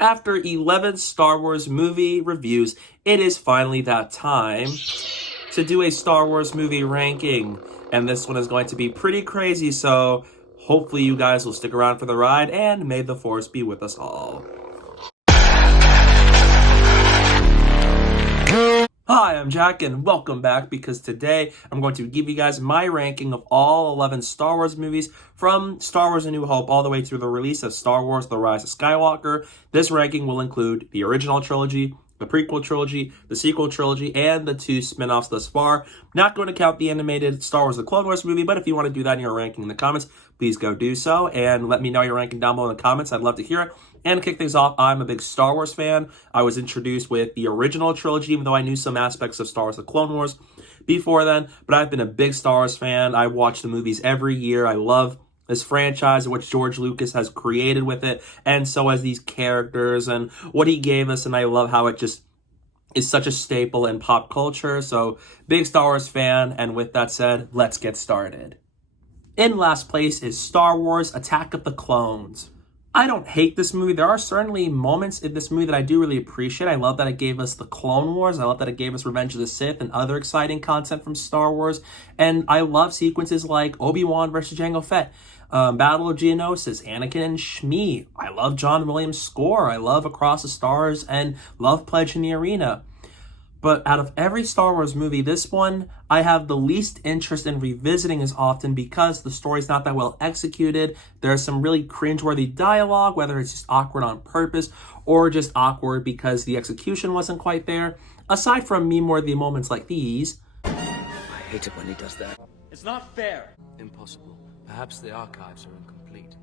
After 11 Star Wars movie reviews, it is finally that time to do a Star Wars movie ranking. And this one is going to be pretty crazy, so hopefully you guys will stick around for the ride, and may the Force be with us all. Hi, I'm Jack, and welcome back, because today I'm going to give you guys my ranking of all 11 Star Wars movies from Star Wars A New Hope all the way through the release of Star Wars The Rise of Skywalker. This ranking will include the original trilogy, the prequel trilogy, the sequel trilogy, and the 2 spin-offs thus far. Not going to count the animated Star Wars The Clone Wars movie, but if you want to do that in your ranking in the comments, please go do so, and let me know your ranking down below in the comments. I'd love to hear it. And to kick things off, I'm a big Star Wars fan. I was introduced with the original trilogy, even though I knew some aspects of Star Wars The Clone Wars before then, but I've been a big Star Wars fan. I watch the movies every year. I love this franchise, which George Lucas has created with it, and so has these characters and what he gave us, and I love how it just is such a staple in pop culture. So, big Star Wars fan, and with that said, let's get started. In last place is Star Wars Attack of the Clones. I don't hate this movie. There are certainly moments in this movie that I do really appreciate. I love that it gave us the Clone Wars. I love that it gave us Revenge of the Sith and other exciting content from Star Wars. And I love sequences like Obi-Wan versus Jango Fett, Battle of Geonosis, Anakin and Shmi. I love John Williams' score. I love Across the Stars and love Pledge in the Arena. But out of every Star Wars movie, this one I have the least interest in revisiting as often because the story's not that well executed. There's some really cringeworthy dialogue, whether it's just awkward on purpose or just awkward because the execution wasn't quite there. Aside from meme-worthy moments like these. I hate it when he does that. It's not fair. Impossible. Perhaps the archives are incomplete.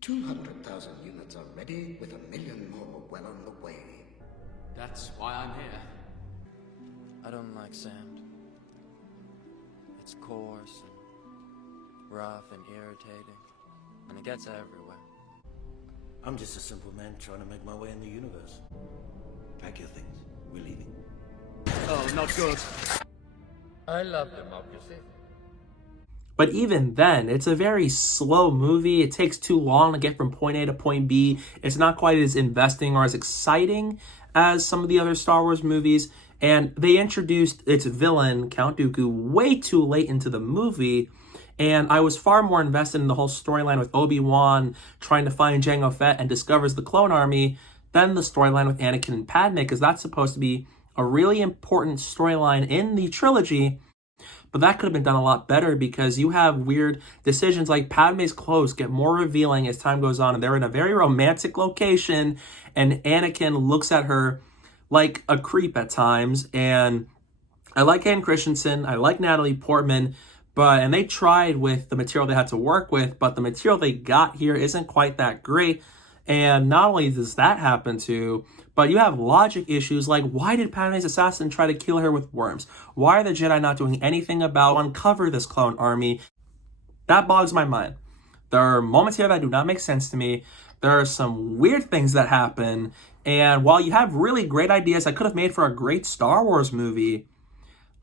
200,000 units are ready, with 1 million more well on the way. That's why I'm here. I don't like sand. It's coarse and rough and irritating, and it gets everywhere. I'm just a simple man trying to make my way in the universe. Pack your things. We're leaving. Oh, not good. I love democracy. But even then, it's a very slow movie. It takes too long to get from point A to point B. It's not quite as investing or as exciting as some of the other Star Wars movies. And they introduced its villain, Count Dooku, way too late into the movie. And I was far more invested in the whole storyline with Obi-Wan trying to find Jango Fett and discovers the clone army than the storyline with Anakin and Padme, because that's supposed to be a really important storyline in the trilogy. But that could have been done a lot better because you have weird decisions like Padme's clothes get more revealing as time goes on, and they're in a very romantic location, and Anakin looks at her like a creep at times. And I like Hayden Christensen, I like Natalie Portman, and they tried with the material they had to work with, but the material they got here isn't quite that great. And not only does that happen to, but you have logic issues like, why did Padme's assassin try to kill her with worms? Why are the Jedi not doing anything about uncover this clone army? That bogs my mind. There are moments here that do not make sense to me. There are some weird things that happen. And while you have really great ideas that could have made for a great Star Wars movie,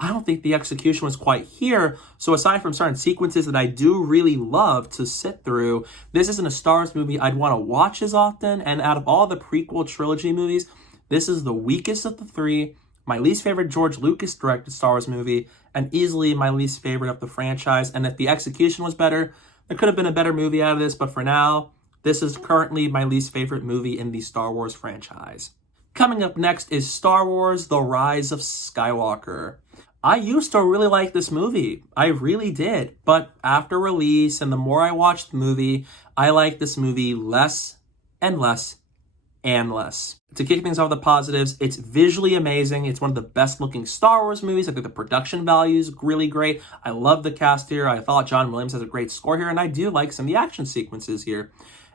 I don't think the execution was quite here. So aside from certain sequences that I do really love to sit through, this isn't a Star Wars movie I'd want to watch as often. And out of all the prequel trilogy movies, this is the weakest of the 3, my least favorite George Lucas directed Star Wars movie, and easily my least favorite of the franchise. And if the execution was better, there could have been a better movie out of this. But for now, this is currently my least favorite movie in the Star Wars franchise. Coming up next is Star Wars The Rise of Skywalker. I used to really like this movie. I really did. But after release and the more I watched the movie, I like this movie less and less and less. To kick things off with the positives, it's visually amazing. It's one of the best looking Star Wars movies. I think the production value is really great. I love the cast here. I thought John Williams has a great score here, and I do like some of the action sequences here.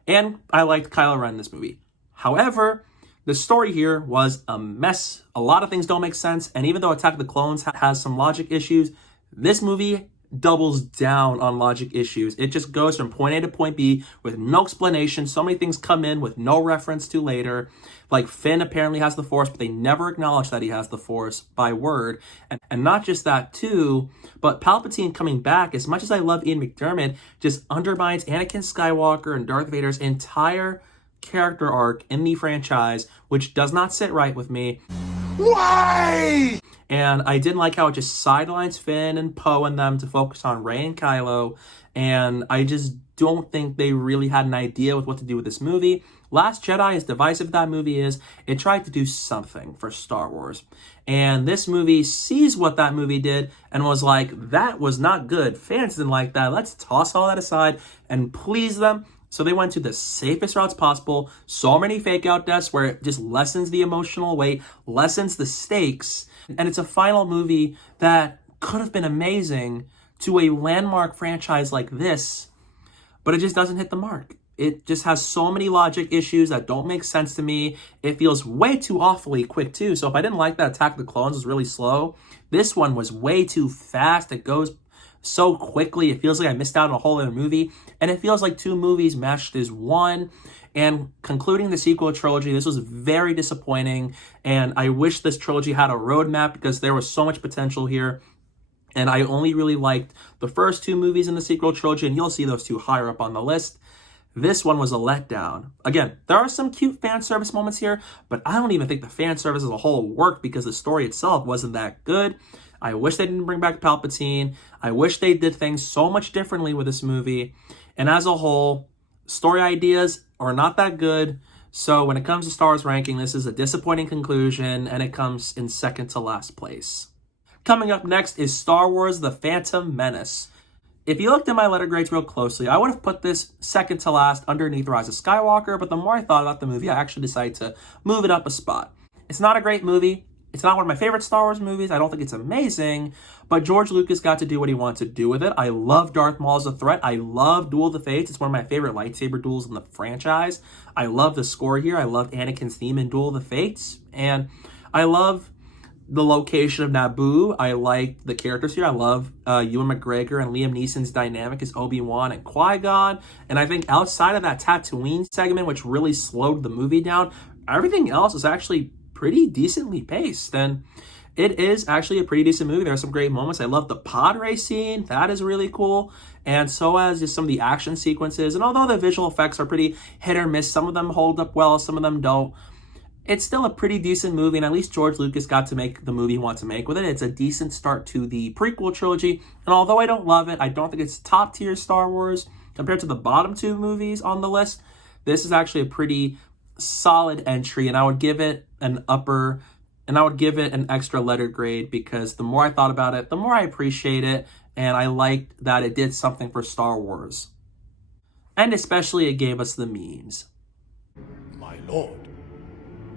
And I liked Kylo Ren in this movie. However, the story here was a mess. A lot of things don't make sense. And even though Attack of the Clones has some logic issues, this movie doubles down on logic issues. It just goes from point A to point B with no explanation. So many things come in with no reference to later. Like Finn apparently has the Force, but they never acknowledge that he has the Force by word. And not just that too, but Palpatine coming back, as much as I love Ian McDiarmid, just undermines Anakin Skywalker and Darth Vader's entire character arc in the franchise, which does not sit right with me. Why? And I didn't like how it just sidelines Finn and Poe and them to focus on Rey and Kylo. And I just don't think they really had an idea with what to do with this movie. Last Jedi, as divisive that movie is, it tried to do something for Star Wars. And this movie sees what that movie did and was like, that was not good. Fans didn't like that. Let's toss all that aside and please them. So they went to the safest routes possible. So many fake out deaths where it just lessens the emotional weight, lessens the stakes. And it's a final movie that could have been amazing to a landmark franchise like this, but it just doesn't hit the mark. It just has so many logic issues that don't make sense to me. It feels way too awfully quick too. So if I didn't like that Attack of the Clones was really slow, this one was way too fast. It goes so quickly. It feels like I missed out on a whole other movie. And it feels like two movies mashed as one. And concluding the sequel trilogy, this was very disappointing. And I wish this trilogy had a roadmap because there was so much potential here. And I only really liked the first two movies in the sequel trilogy, and you'll see those two higher up on the list. This one was a letdown. Again, there are some cute fan service moments here, but I don't even think the fan service as a whole worked because the story itself wasn't that good. I wish they didn't bring back Palpatine. I wish they did things so much differently with this movie. And as a whole, story ideas are not that good. So when it comes to Star Wars ranking, this is a disappointing conclusion, and it comes in second to last place. Coming up next is Star Wars: The Phantom Menace. If you looked at my letter grades real closely, I would have put this second to last underneath Rise of Skywalker, but the more I thought about the movie, I actually decided to move it up a spot. It's not a great movie. It's not one of my favorite Star Wars movies. I don't think it's amazing, but George Lucas got to do what he wanted to do with it. I love Darth Maul as a threat. I love Duel of the Fates. It's one of my favorite lightsaber duels in the franchise. I love the score here. I loved Anakin's theme in Duel of the Fates, and I love the location of Naboo. I like the characters here. I love Ewan McGregor and Liam Neeson's dynamic as Obi-Wan and Qui-Gon. And I think outside of that Tatooine segment, which really slowed the movie down, everything else is actually pretty decently paced. And it is actually a pretty decent movie. There are some great moments. I love the pod race scene. That is really cool. And so as just some of the action sequences. And although the visual effects are pretty hit or miss, some of them hold up well, some of them don't. It's still a pretty decent movie, and at least George Lucas got to make the movie he wants to make with it. It's a decent start to the prequel trilogy, and although I don't love it, I don't think it's top-tier Star Wars compared to the bottom two movies on the list. This is actually a pretty solid entry, and I would give it an extra letter grade because the more I thought about it, the more I appreciate it, and I liked that it did something for Star Wars. And especially it gave us the memes. My lord,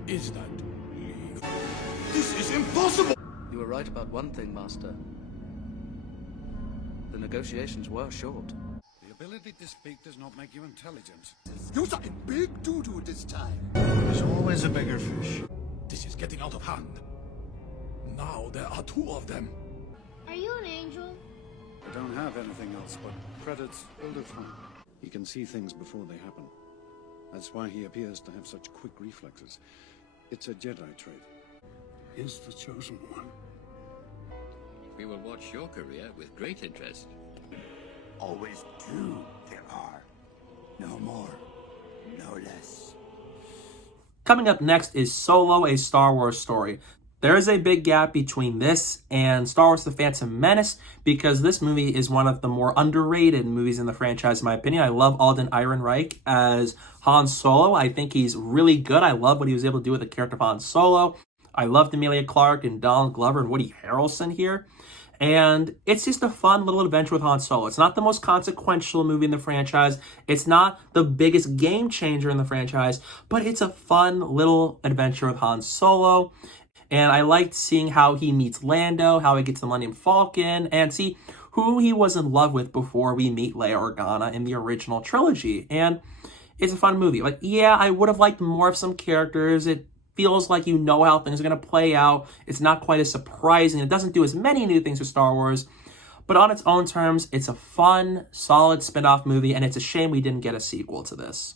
is that legal? This is impossible! You were right about one thing, Master. The negotiations were short. The ability to speak does not make you intelligent. You're in big doo-doo this time. There's always a bigger fish. This is getting out of hand. Now there are two of them. Are you an angel? I don't have anything else but credits builder fun. He can see things before they happen. That's why he appears to have such quick reflexes. It's a Jedi trait. Is the chosen one. We will watch your career with great interest. Always two there are. No more, no less. Coming up next is Solo, a Star Wars story. There is a big gap between this and Star Wars: The Phantom Menace because this movie is one of the more underrated movies in the franchise, in my opinion. I love Alden Ehrenreich as Han Solo. I think he's really good. I love what he was able to do with the character of Han Solo. I loved Emilia Clarke and Donald Glover and Woody Harrelson here. And it's just a fun little adventure with Han Solo. It's not the most consequential movie in the franchise. It's not the biggest game changer in the franchise, but it's a fun little adventure with Han Solo. And I liked seeing how he meets Lando, how he gets the Millennium Falcon, and see who he was in love with before we meet Leia Organa in the original trilogy. And it's a fun movie. Like, yeah, I would have liked more of some characters. It feels like you know how things are going to play out. It's not quite as surprising. It doesn't do as many new things with Star Wars. But on its own terms, it's a fun, solid spin-off movie, and it's a shame we didn't get a sequel to this.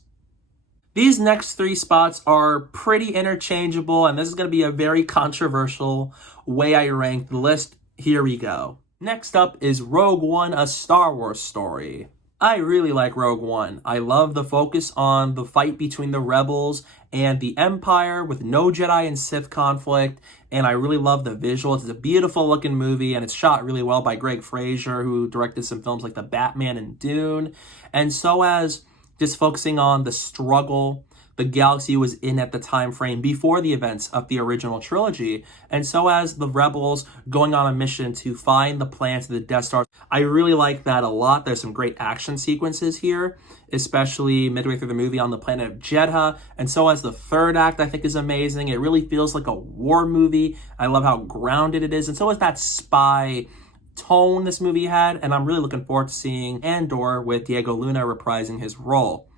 These next three spots are pretty interchangeable, and this is going to be a very controversial way I rank the list. Here we go. Next up is Rogue One, a Star Wars story. I really like Rogue One. I love the focus on the fight between the Rebels and the Empire with no Jedi and Sith conflict, and I really love the visuals. It's a beautiful looking movie, and it's shot really well by Greg Fraser, who directed some films like The Batman and Dune. And so as just focusing on the struggle the galaxy was in at the time frame before the events of the original trilogy, and so as the Rebels going on a mission to find the plans of the Death Star. I really like that a lot. There's some great action sequences here, especially midway through the movie on the planet of Jedha, and so as the third act I think is amazing. It really feels like a war movie. I love how grounded it is, and so is that spy tone this movie had, and I'm really looking forward to seeing Andor with Diego Luna reprising his role.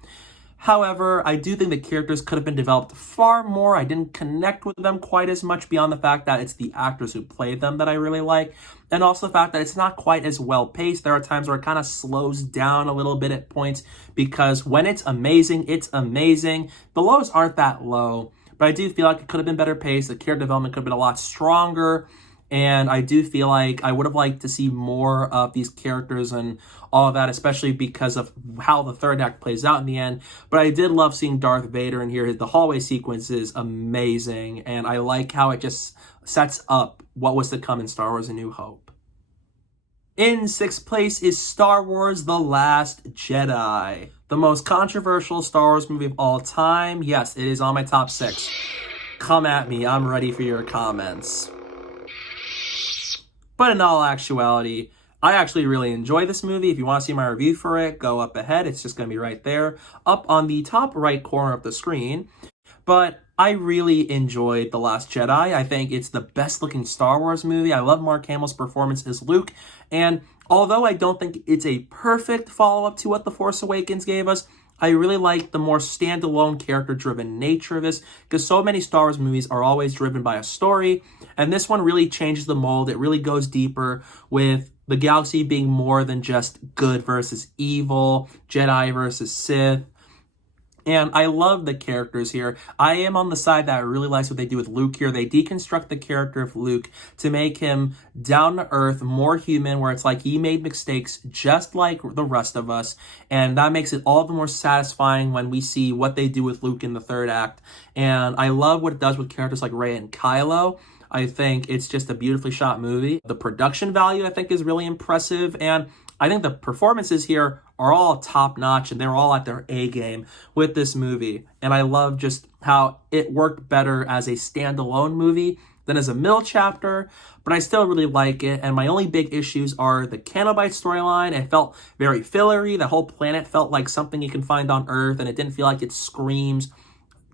However, I do think the characters could have been developed far more. I didn't connect with them quite as much beyond the fact that it's the actors who played them that I really like, and also the fact that it's not quite as well paced. There are times where it kind of slows down a little bit at points, because when it's amazing, it's amazing. The lows aren't that low, but I do feel like it could have been better paced. The character development could have been a lot stronger. And I do feel like I would have liked to see more of these characters and all of that, especially because of how the third act plays out in the end. But I did love seeing Darth Vader in here. The hallway sequence is amazing, and I like how it just sets up what was to come in Star Wars A New Hope. In sixth place is Star Wars The Last Jedi, the most controversial Star Wars movie of all time. Yes, it is on my top 6. Come at me, I'm ready for your comments. But in all actuality, I actually really enjoy this movie. If you want to see my review for it, go up ahead. It's just going to be right there, up on the top right corner of the screen. But I really enjoyed The Last Jedi. I think it's the best looking Star Wars movie. I love Mark Hamill's performance as Luke. And although I don't think it's a perfect follow-up to what The Force Awakens gave us, I really like the more standalone character-driven nature of this, because so many Star Wars movies are always driven by a story, and this one really changes the mold. It really goes deeper, with the galaxy being more than just good versus evil, Jedi versus Sith. And I love the characters here. I am on the side that really likes what they do with Luke here. They deconstruct the character of Luke to make him down to earth, more human, where it's like he made mistakes just like the rest of us. And that makes it all the more satisfying when we see what they do with Luke in the third act. And I love what it does with characters like Rey and Kylo. I think it's just a beautifully shot movie. The production value, I think, is really impressive. And I think the performances here are all top-notch, and they're all at their A-game with this movie. And I love just how it worked better as a standalone movie than as a middle chapter, but I still really like it. And my only big issues are the Canobite storyline. It felt very fillery. The whole planet felt like something you can find on Earth, and it didn't feel like it screams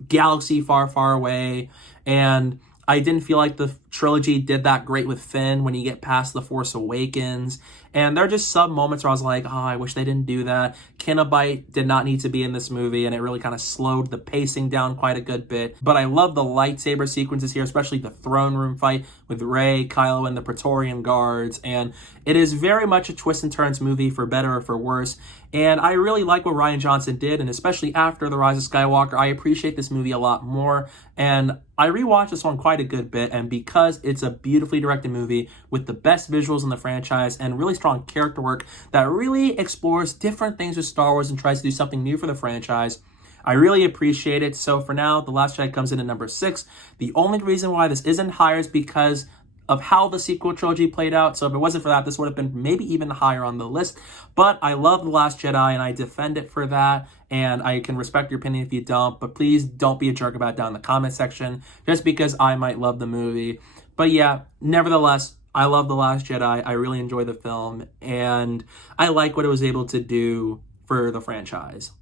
galaxy far, far away. And I didn't feel like the trilogy did that great with Finn when you get past The Force Awakens. And there are just some moments where I was like, oh, I wish they didn't do that. Canobite did not need to be in this movie, and it really kind of slowed the pacing down quite a good bit. But I love the lightsaber sequences here, especially the throne room fight with Rey, Kylo, and the Praetorian Guards. And it is very much a twist and turns movie, for better or for worse. And I really like what Rian Johnson did, and especially after The Rise of Skywalker, I appreciate this movie a lot more. And I rewatched this one quite a good bit, and because it's a beautifully directed movie with the best visuals in the franchise and really strong character work that really explores different things with Star Wars and tries to do something new for the franchise, I really appreciate it. So for now, The Last Jedi comes in at number 6. The only reason why this isn't higher is because of how the sequel trilogy played out. So if it wasn't for that, this would have been maybe even higher on the list. But I love The Last Jedi, and I defend it for that. And I can respect your opinion if you don't. But please don't be a jerk about it down in the comment section, just because I might love the movie. But yeah, nevertheless, I love The Last Jedi. I really enjoy the film, and I like what it was able to do for the franchise.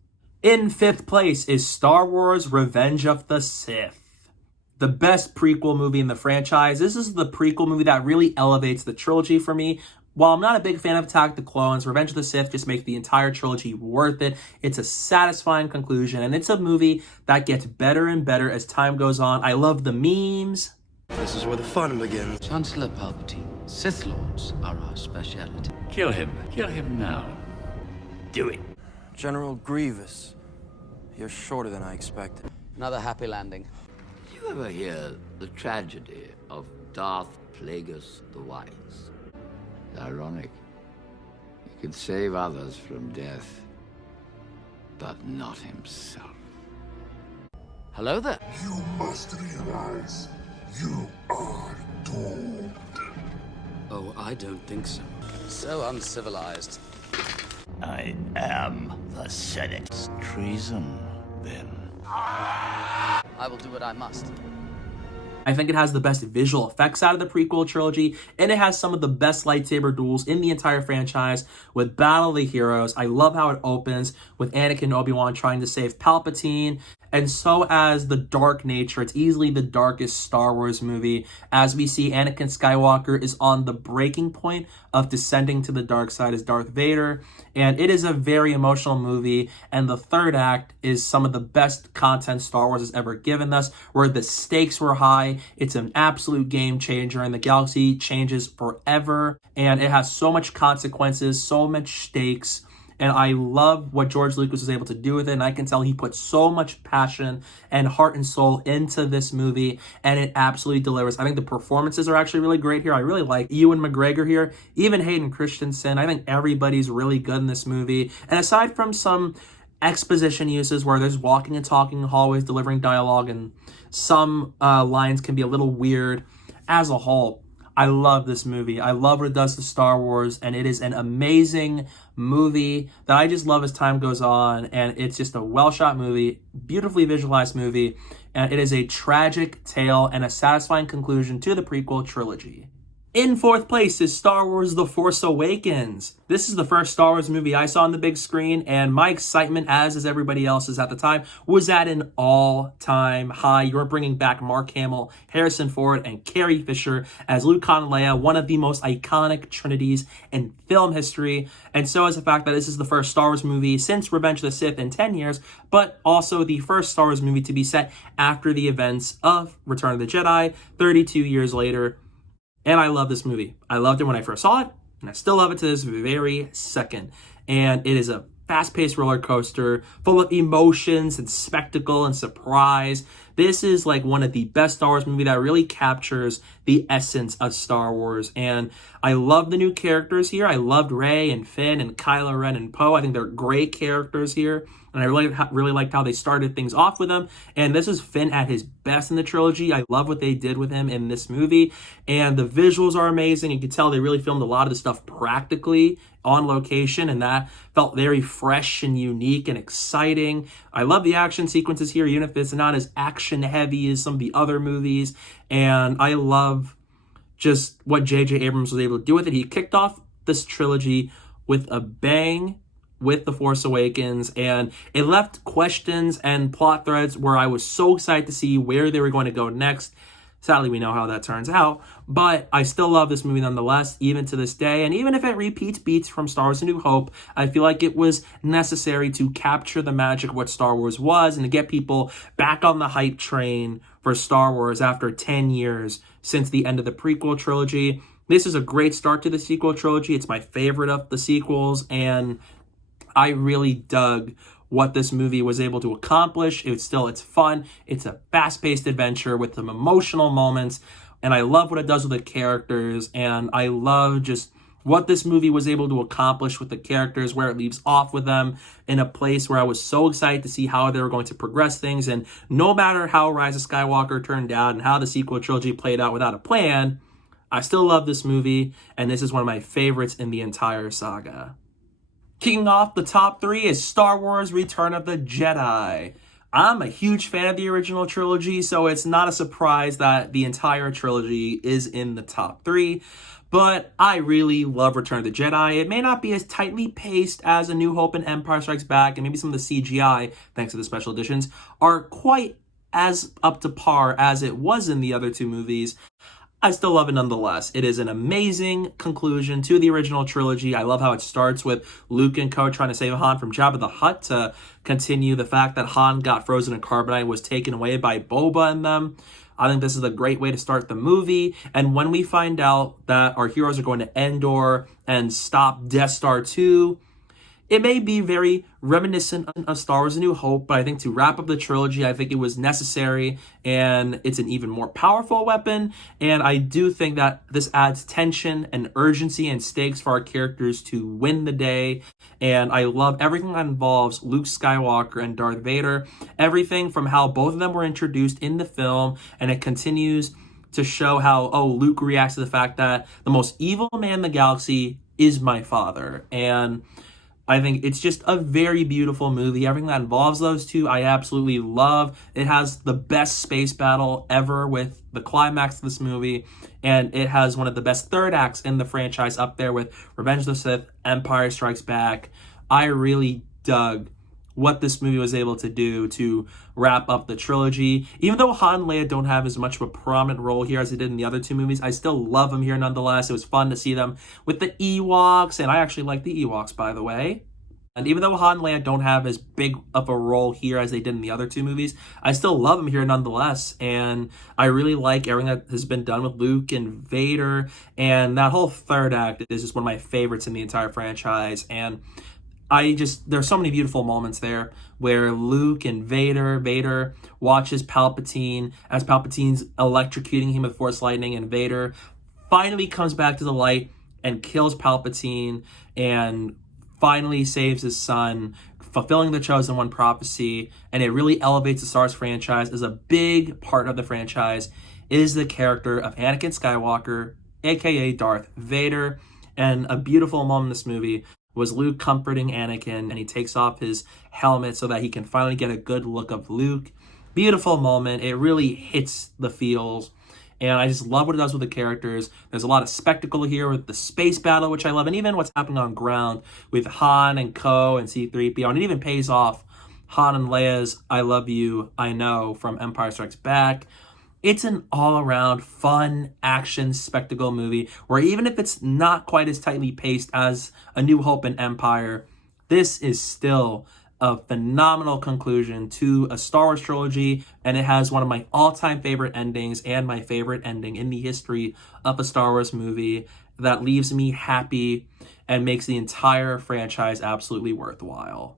In 5th place is Star Wars Revenge of the Sith, the best prequel movie in the franchise. This is the prequel movie that really elevates the trilogy for me. While I'm not a big fan of Attack of the Clones, Revenge of the Sith just makes the entire trilogy worth it. It's a satisfying conclusion, and it's a movie that gets better and better as time goes on. I love the memes. This is where the fun begins. Chancellor Palpatine, Sith Lords are our speciality. Kill him. Kill him now. Do it. General Grievous. You're shorter than I expected. Another happy landing. Did you ever hear the tragedy of Darth Plagueis the Wise? Ironic. He could save others from death, but not himself. Hello there. You must realize you are doomed. Oh, I don't think so. So uncivilized. I am the Senate. It's treason, then. I will do what I must. I think it has the best visual effects out of the prequel trilogy, and it has some of the best lightsaber duels in the entire franchise with Battle of the Heroes. I love how it opens with Anakin and Obi-Wan trying to save Palpatine, and so as the dark nature. It's easily the darkest Star Wars movie, as we see Anakin Skywalker is on the breaking point of descending to the dark side as Darth Vader, and it is a very emotional movie, and the third act is some of the best content Star Wars has ever given us, where the stakes were high. It's an absolute game changer, and the galaxy changes forever, and it has so much consequences, so much stakes. And I love what George Lucas was able to do with it. And I can tell he put so much passion and heart and soul into this movie. And it absolutely delivers. I think the performances are actually really great here. I really like Ewan McGregor here. Even Hayden Christensen. I think everybody's really good in this movie. And aside from some exposition uses where there's walking and talking in hallways, delivering dialogue, and some lines can be a little weird, as a whole, I love this movie. I love what it does to Star Wars, and it is an amazing movie that I just love as time goes on, and it's just a well-shot movie, beautifully visualized movie, and it is a tragic tale and a satisfying conclusion to the prequel trilogy. In fourth place is Star Wars The Force Awakens. This is the first Star Wars movie I saw on the big screen, and my excitement, as is everybody else's at the time, was at an all-time high. You're bringing back Mark Hamill, Harrison Ford, and Carrie Fisher as Luke, Han, and Leia, one of the most iconic trinities in film history, and so is the fact that this is the first Star Wars movie since Revenge of the Sith in 10 years, but also the first Star Wars movie to be set after the events of Return of the Jedi, 32 years later. And I love this movie. I loved it when I first saw it, and I still love it to this very second. And it is a fast-paced roller coaster full of emotions and spectacle and surprise. This is like one of the best Star Wars movies that really captures the essence of Star Wars. And I love the new characters here. I loved Rey and Finn and Kylo Ren and Poe. I think they're great characters here. And I really liked how they started things off with him. And this is Finn at his best in the trilogy. I love what they did with him in this movie. And the visuals are amazing. You can tell they really filmed a lot of the stuff practically on location, and that felt very fresh and unique and exciting. I love the action sequences here, even if it's not as action heavy as some of the other movies. And I love just what J.J. Abrams was able to do with it. He kicked off this trilogy with a bang with The Force Awakens, and it left questions and plot threads where I was so excited to see where they were going to go next. Sadly, we know how that turns out, but I still love this movie nonetheless, even to this day. And even if it repeats beats from Star Wars A New Hope, I feel like it was necessary to capture the magic of what Star Wars was and to get people back on the hype train for Star Wars after 10 years since the end of the prequel trilogy. This is a great start to the sequel trilogy. It's my favorite of the sequels, and I really dug what this movie was able to accomplish. It's fun. It's a fast-paced adventure with some emotional moments, and I love what it does with the characters, and I love just what this movie was able to accomplish with the characters, where it leaves off with them in a place where I was so excited to see how they were going to progress things. And no matter how Rise of Skywalker turned out and how the sequel trilogy played out without a plan, I still love this movie, and this is one of my favorites in the entire saga. Kicking off the top three is Star Wars Return of the Jedi. I'm a huge fan of the original trilogy, so it's not a surprise that the entire trilogy is in the top three. But I really love Return of the Jedi. It may not be as tightly paced as A New Hope and Empire Strikes Back, and maybe some of the CGI, thanks to the special editions, are quite as up to par as it was in the other two movies. I still love it nonetheless. It is an amazing conclusion to the original trilogy. I love how it starts with Luke and co trying to save Han from Jabba the Hutt, to continue the fact that Han got frozen in carbonite, was taken away by Boba and them. I think this is a great way to start the movie. And when we find out that our heroes are going to Endor and stop Death Star 2, It may be very reminiscent of Star Wars A New Hope, but I think to wrap up the trilogy, I think it was necessary, and it's an even more powerful weapon, and I do think that this adds tension and urgency and stakes for our characters to win the day, and I love everything that involves Luke Skywalker and Darth Vader, everything from how both of them were introduced in the film, and it continues to show how, Luke reacts to the fact that the most evil man in the galaxy is my father, and I think it's just a very beautiful movie. Everything that involves those two, I absolutely love. It has the best space battle ever with the climax of this movie, and it has one of the best third acts in the franchise up there with Revenge of the Sith, Empire Strikes Back. I really dug what this movie was able to do to wrap up the trilogy. Even though Han and Leia don't have as much of a prominent role here as they did in the other two movies, I still love them here nonetheless. It was fun to see them with the Ewoks, and I actually like the Ewoks, by the way. And even though Han and Leia don't have as big of a role here as they did in the other two movies, I still love them here nonetheless. And I really like everything that has been done with Luke and Vader. And that whole third act is just one of my favorites in the entire franchise. And there's so many beautiful moments there where Luke and Vader watches Palpatine as Palpatine's electrocuting him with Force Lightning, and Vader finally comes back to the light and kills Palpatine and finally saves his son, fulfilling the Chosen One prophecy, and it really elevates the Star Wars franchise. As a big part of the franchise is the character of Anakin Skywalker, aka Darth Vader, and a beautiful moment in this movie was Luke comforting Anakin, and he takes off his helmet so that he can finally get a good look of Luke. Beautiful moment. It really hits the feels, and I just love what it does with the characters. There's a lot of spectacle here with the space battle, which I love, and even what's happening on ground with Han and Co. and C-3PO, and it even pays off Han and Leia's I love you, I know from Empire Strikes Back. It's an all-around fun action spectacle movie where even if it's not quite as tightly paced as A New Hope and Empire, this is still a phenomenal conclusion to a Star Wars trilogy, and it has one of my all-time favorite endings and my favorite ending in the history of a Star Wars movie that leaves me happy and makes the entire franchise absolutely worthwhile.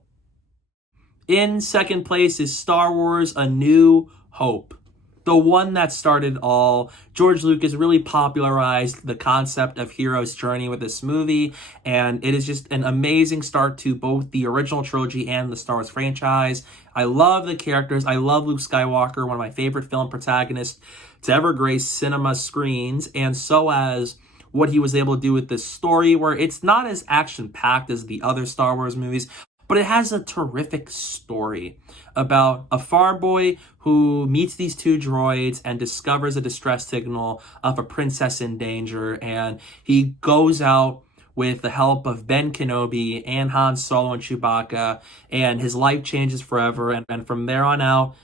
In second place is Star Wars A New Hope. The one that started all. George Lucas really popularized the concept of hero's journey with this movie, and it is just an amazing start to both the original trilogy and the Star Wars franchise. I love the characters. I love Luke Skywalker, one of my favorite film protagonists to ever grace cinema screens, and so as what he was able to do with this story, where it's not as action-packed as the other Star Wars movies, but it has a terrific story about a farm boy who meets these two droids and discovers a distress signal of a princess in danger. And he goes out with the help of Ben Kenobi and Han Solo and Chewbacca, and his life changes forever. And from there on out,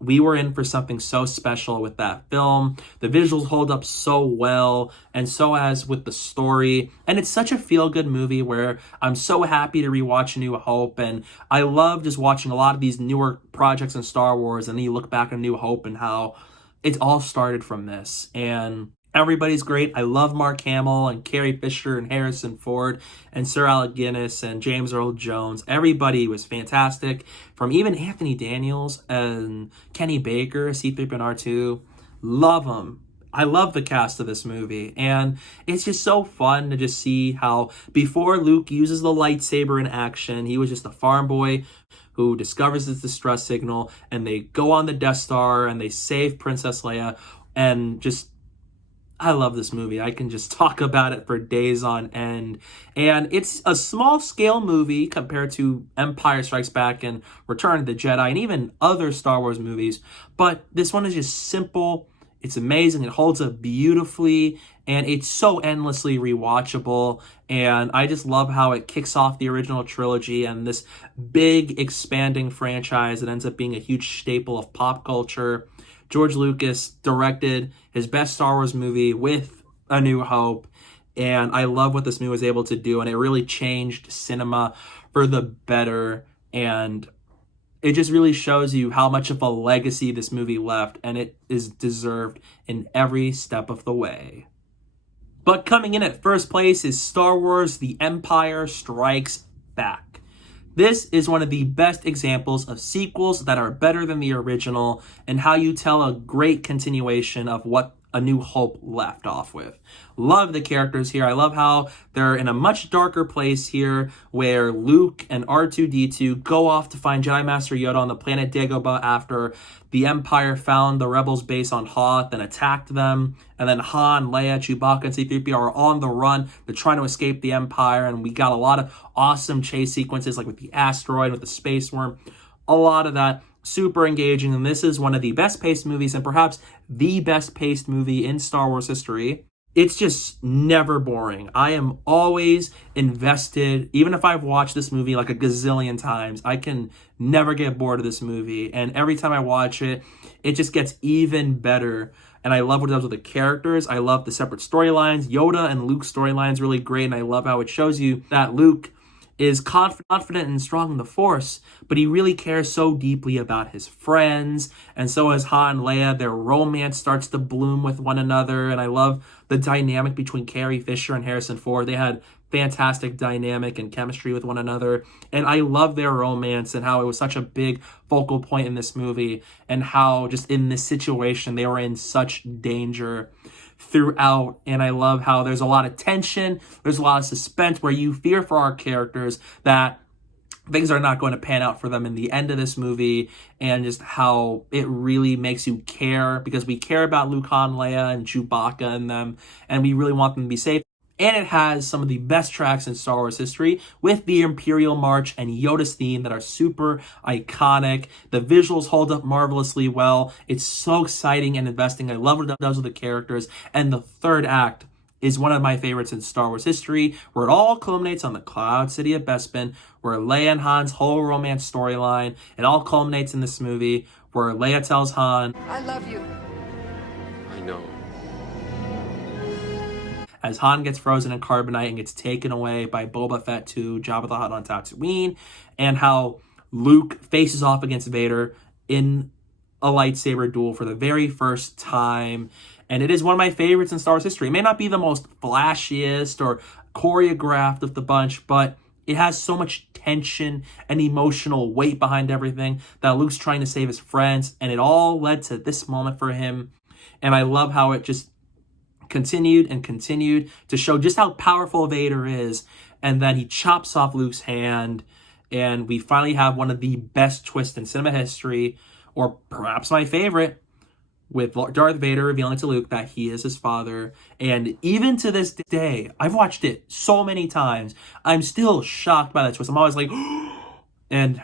we were in for something so special with that film. The visuals hold up so well, and so as with the story. And it's such a feel-good movie where I'm so happy to rewatch New Hope, and I love just watching a lot of these newer projects in Star Wars, and then you look back on New Hope and how it all started from this. And everybody's great. I love Mark Hamill and Carrie Fisher and Harrison Ford and Sir Alec Guinness and James Earl Jones. Everybody was fantastic, from even Anthony Daniels and Kenny Baker, C-3PO and R2. Love them. I love the cast of this movie, and it's just so fun to just see how before Luke uses the lightsaber in action, he was just a farm boy who discovers this distress signal, and they go on the Death Star and they save Princess Leia, and just I love this movie. I can just talk about it for days on end. And it's a small scale movie compared to Empire Strikes Back and Return of the Jedi and even other Star Wars movies. But this one is just simple. It's amazing. It holds up beautifully. And it's so endlessly rewatchable. And I just love how it kicks off the original trilogy and this big expanding franchise that ends up being a huge staple of pop culture. George Lucas directed his best Star Wars movie with A New Hope, and I love what this movie was able to do, and it really changed cinema for the better, and it just really shows you how much of a legacy this movie left, and it is deserved in every step of the way. But coming in at first place is Star Wars The Empire Strikes Back. This is one of the best examples of sequels that are better than the original and how you tell a great continuation of what A New Hope left off with. Love the characters here. I love how they're in a much darker place here where Luke and R2-D2 go off to find Jedi Master Yoda on the planet Dagobah after the Empire found the Rebels base on Hoth and attacked them. And then Han, Leia, Chewbacca, and C-3PO are on the run. They're trying to escape the Empire. And we got a lot of awesome chase sequences like with the asteroid, with the space worm. A lot of that. Super engaging. And this is one of the best paced movies and perhaps the best paced movie in Star Wars history. It's just never boring. I am always invested. Even if I've watched this movie like a gazillion times, I can never get bored of this movie. And every time I watch it, it just gets even better. And I love what it does with the characters. I love the separate storylines. Yoda and Luke's storyline is really great. And I love how it shows you that Luke is confident and strong in the Force, but he really cares so deeply about his friends. And so as Han and Leia, their romance starts to bloom with one another. And I love the dynamic between Carrie Fisher and Harrison Ford. They had fantastic dynamic and chemistry with one another. And I love their romance and how it was such a big focal point in this movie and how just in this situation, they were in such danger throughout. And I love how there's a lot of tension, there's a lot of suspense where you fear for our characters that things are not going to pan out for them in the end of this movie, and just how it really makes you care because we care about Luke, Han, Leia, and Chewbacca and them, and we really want them to be safe. And it has some of the best tracks in Star Wars history with the Imperial March and Yoda's theme that are super iconic. The visuals hold up marvelously well. It's so exciting and investing. I love what it does with the characters. And the third act is one of my favorites in Star Wars history, where it all culminates on the Cloud City of Bespin, where Leia and Han's whole romance storyline, it all culminates in this movie, where Leia tells Han, "I love you." I know. As Han gets frozen in carbonite and gets taken away by Boba Fett to Jabba the Hutt on Tatooine, and how Luke faces off against Vader in a lightsaber duel for the very first time. And it is one of my favorites in Star Wars history. It may not be the most flashiest or choreographed of the bunch, but it has so much tension and emotional weight behind everything that Luke's trying to save his friends, and it all led to this moment for him. And I love how it just continued and continued to show just how powerful Vader is. And then he chops off Luke's hand, and we finally have one of the best twists in cinema history, or perhaps my favorite, with Darth Vader revealing to Luke that he is his father. And even to this day, I've watched it so many times, I'm still shocked by that twist. I'm always like, and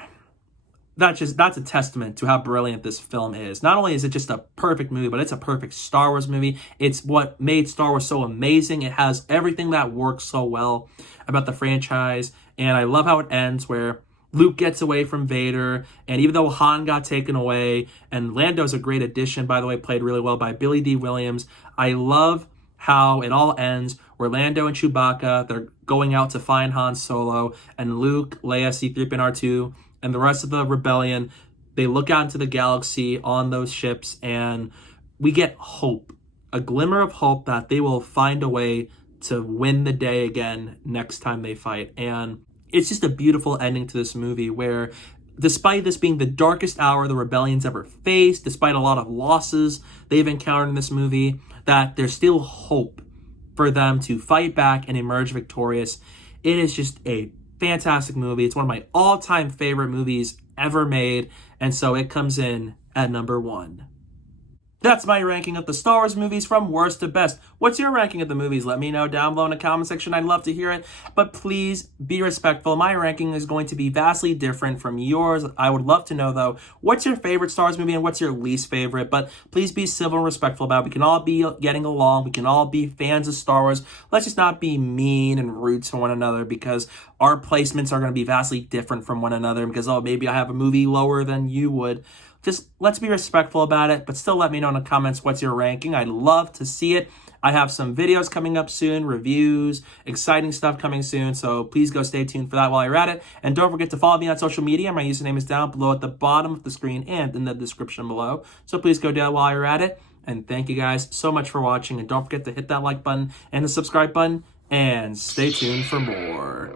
that's a testament to how brilliant this film is. Not only is it just a perfect movie, but it's a perfect Star Wars movie. It's what made Star Wars so amazing. It has everything that works so well about the franchise. And I love how it ends where Luke gets away from Vader, and even though Han got taken away, and Lando's a great addition, by the way, played really well by Billy D. Williams, I love how it all ends where Lando and Chewbacca, they're going out to find Han Solo, and Luke, Leia, C-3PO, and R2, and the rest of the rebellion, they look out into the galaxy on those ships, and we get hope, a glimmer of hope that they will find a way to win the day again next time they fight. And it's just a beautiful ending to this movie where, despite this being the darkest hour the rebellion's ever faced, despite a lot of losses they've encountered in this movie, that there's still hope for them to fight back and emerge victorious. It is just a fantastic movie. It's one of my all-time favorite movies ever made, and so it comes in at number 1. That's my ranking of the Star Wars movies from worst to best. What's your ranking of the movies? Let me know down below in the comment section. I'd love to hear it. But please be respectful. My ranking is going to be vastly different from yours. I would love to know, though, what's your favorite Star Wars movie and what's your least favorite? But please be civil and respectful about it. We can all be getting along. We can all be fans of Star Wars. Let's just not be mean and rude to one another because our placements are going to be vastly different from one another because, oh, maybe I have a movie lower than you would. Just let's be respectful about it, but still let me know in the comments what's your ranking. I'd love to see it. I have some videos coming up soon, reviews, exciting stuff coming soon, so please go stay tuned for that while you're at it. And don't forget to follow me on social media. My username is down below at the bottom of the screen and in the description below. So please go down while you're at it. And thank you guys so much for watching. And don't forget to hit that like button and the subscribe button. And stay tuned for more.